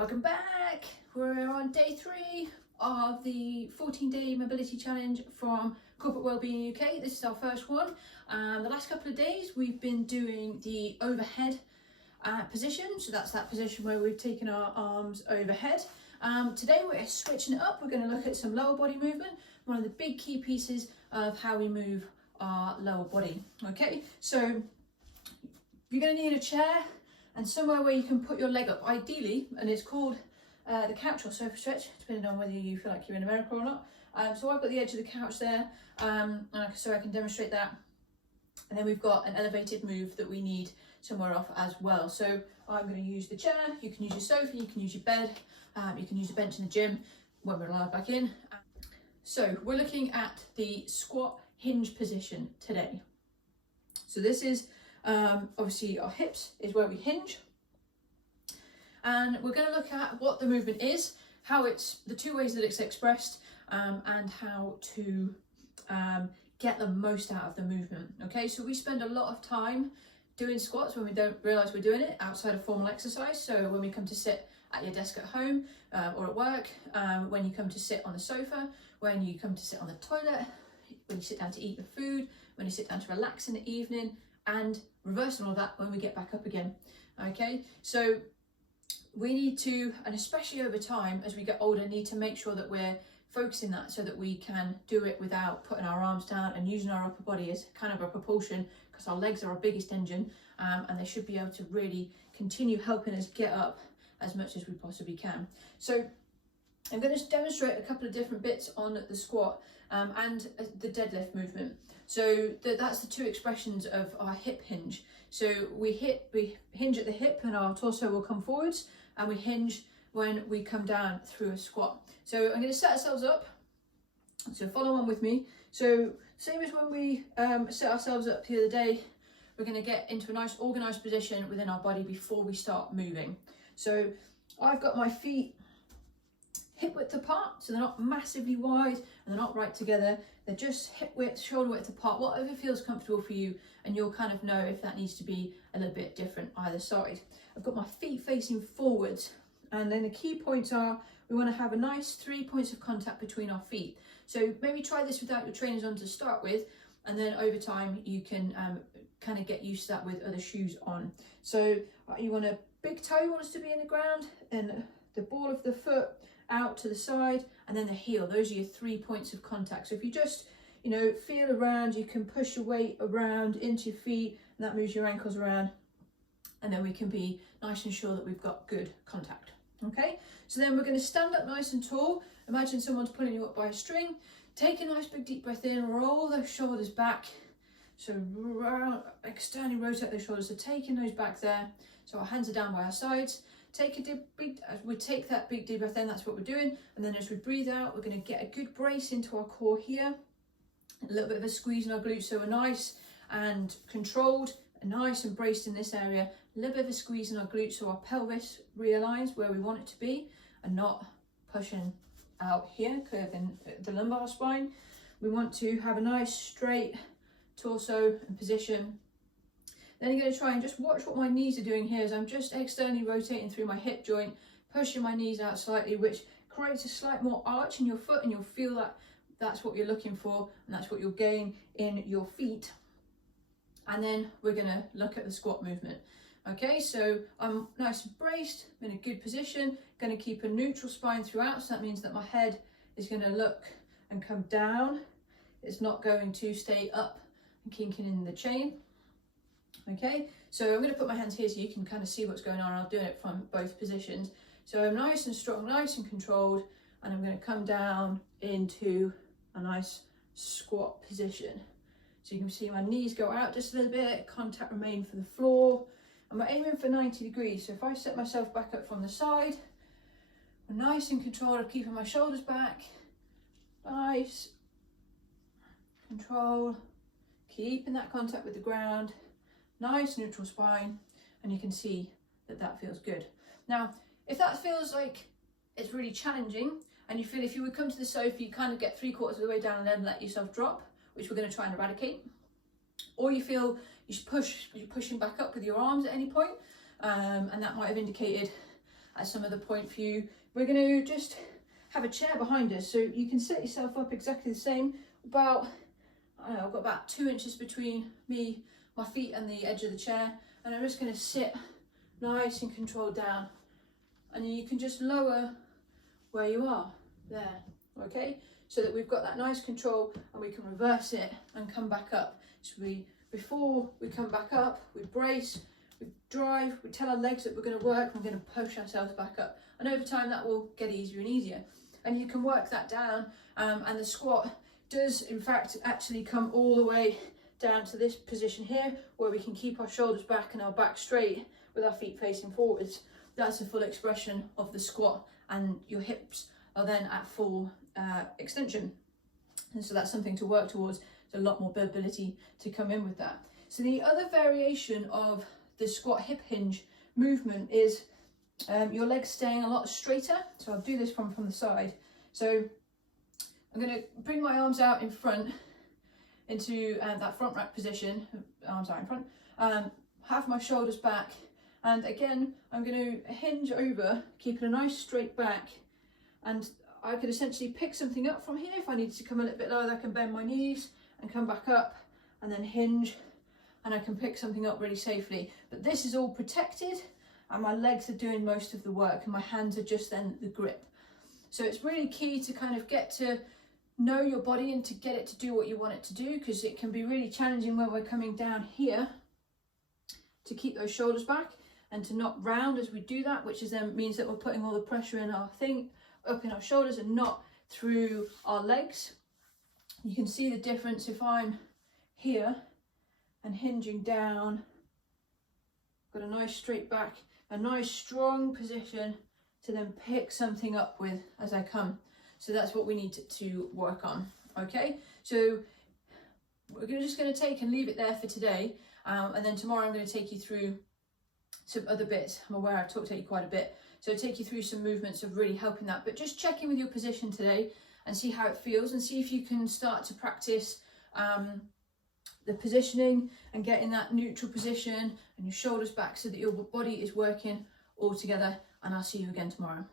Welcome back. We're on day 3 of the 14-day mobility challenge from Corporate Wellbeing UK. This is our first one. The last couple of days we've been doing the overhead position. So that's that position where we've taken our arms overhead. Today we're switching it up. We're going to look at some lower body movement, one of the big key pieces of how we move our lower body. Okay, so you're going to need a chair and somewhere where you can put your leg up, ideally, and it's called the couch or sofa stretch, depending on whether you feel like you're in America or not. So I've got the edge of the couch there, so I can demonstrate that. And then we've got an elevated move that we need somewhere off as well. So I'm going to use the chair, you can use your sofa, you can use your bed, you can use a bench in the gym when we're allowed back in. So we're looking at the squat hinge position today. So this is obviously our hips is where we hinge, and we're going to look at what the movement is, how it's the two ways that it's expressed, and how to get the most out of the movement. Okay, so we spend a lot of time doing squats when we don't realize we're doing it outside of formal exercise. So when we come to sit at your desk at home or at work, when you come to sit on the sofa, when you come to sit on the toilet, when you sit down to eat your food, when you sit down to relax in the evening, and reversing all that when we get back up again. Okay, so we need to, and especially over time as we get older, need to make sure that we're focusing that so that we can do it without putting our arms down and using our upper body as kind of a propulsion, because our legs are our biggest engine, and they should be able to really continue helping us get up as much as we possibly can. So I'm going to demonstrate a couple of different bits on the squat and the deadlift movement. So that's the two expressions of our hip hinge. So we hinge at the hip and our torso will come forwards, and we hinge when we come down through a squat. So I'm going to set ourselves up. So follow on with me. So same as when we set ourselves up the other day, we're going to get into a nice organized position within our body before we start moving. So I've got my feet hip width apart, so they're not massively wide and they're not right together. They're just hip width, shoulder width apart, whatever feels comfortable for you, and you'll kind of know if that needs to be a little bit different either side. I've got my feet facing forwards, and then the key points are we want to have a nice 3 points of contact between our feet. So maybe try this without your trainers on to start with, and then over time you can kind of get used to that with other shoes on. So you want a big toe wants to be in the ground, and the ball of the foot out to the side, and then the heel. Those are your 3 points of contact. So if you just, feel around, you can push your weight around into your feet, and that moves your ankles around, and then we can be nice and sure that we've got good contact. Okay, so then we're going to stand up nice and tall. Imagine someone's pulling you up by a string. Take a nice big deep breath in, roll those shoulders back. So externally rotate those shoulders, so taking those back there. So our hands are down by our sides. We take that big deep breath in, that's what we're doing. And then as we breathe out, we're going to get a good brace into our core here. A little bit of a squeeze in our glutes, so we're nice and controlled, nice and braced in this area. A little bit of a squeeze in our glutes so our pelvis realigns where we want it to be and not pushing out here, curving the lumbar spine. We want to have a nice straight torso and position. Then you're going to try and just watch what my knees are doing here, as I'm just externally rotating through my hip joint, pushing my knees out slightly, which creates a slight more arch in your foot, and you'll feel that that's what you're looking for, and that's what you'll gain in your feet. And then we're going to look at the squat movement. Okay, so I'm nice and braced, I'm in a good position, going to keep a neutral spine throughout, so that means that my head is going to look and come down. It's not going to stay up and kinking in the chain. Okay, so I'm going to put my hands here so you can kind of see what's going on. I'm doing it from both positions. So I'm nice and strong, nice and controlled, and I'm going to come down into a nice squat position. So you can see my knees go out just a little bit, contact remain for the floor, and we're aiming for 90 degrees. So if I set myself back up from the side, I'm nice and controlled, I'm keeping my shoulders back, nice, control, keeping that contact with the ground, nice neutral spine, and you can see that that feels good. Now, if that feels like it's really challenging, and you feel if you would come to the sofa, you kind of get 3/4 of the way down and then let yourself drop, which we're going to try and eradicate, or you feel you're pushing back up with your arms at any point, and that might have indicated at some other point for you. We're going to just have a chair behind us, so you can set yourself up exactly the same, about, I don't know, I've got about 2 inches between my feet and the edge of the chair, and I'm just going to sit nice and controlled down, and you can just lower where you are there, okay, so that we've got that nice control, and we can reverse it and come back up. So before we come back up, we brace, we drive, we tell our legs that we're going to work, we're going to push ourselves back up, and over time that will get easier and easier, and you can work that down. And the squat does in fact actually come all the way down to this position here, where we can keep our shoulders back and our back straight with our feet facing forwards. That's a full expression of the squat, and your hips are then at full extension, and so that's something to work towards. There's a lot more mobility to come in with that. So the other variation of the squat hip hinge movement is your legs staying a lot straighter. So I'll do this from the side. So I'm going to bring my arms out in front into that front rack position, arms out in front, have my shoulders back, and again I'm going to hinge over, keeping a nice straight back, and I could essentially pick something up from here. If I needed to come a little bit lower, I can bend my knees and come back up and then hinge, and I can pick something up really safely. But this is all protected, and my legs are doing most of the work, and my hands are just then the grip. So it's really key to kind of get to know your body and to get it to do what you want it to do, because it can be really challenging when we're coming down here to keep those shoulders back and to not round as we do that, which is then means that we're putting all the pressure in our thing up in our shoulders and not through our legs. You can see the difference if I'm here and hinging down, got a nice straight back, a nice strong position to then pick something up with as I come. So that's what we need to work on. Okay, so we're just going to take and leave it there for today, and then tomorrow I'm going to take you through some other bits. I'm aware I've talked to you quite a bit, so I'll take you through some movements of really helping that. But just check in with your position today and see how it feels, and see if you can start to practice the positioning and get in that neutral position and your shoulders back so that your body is working all together. And I'll see you again tomorrow.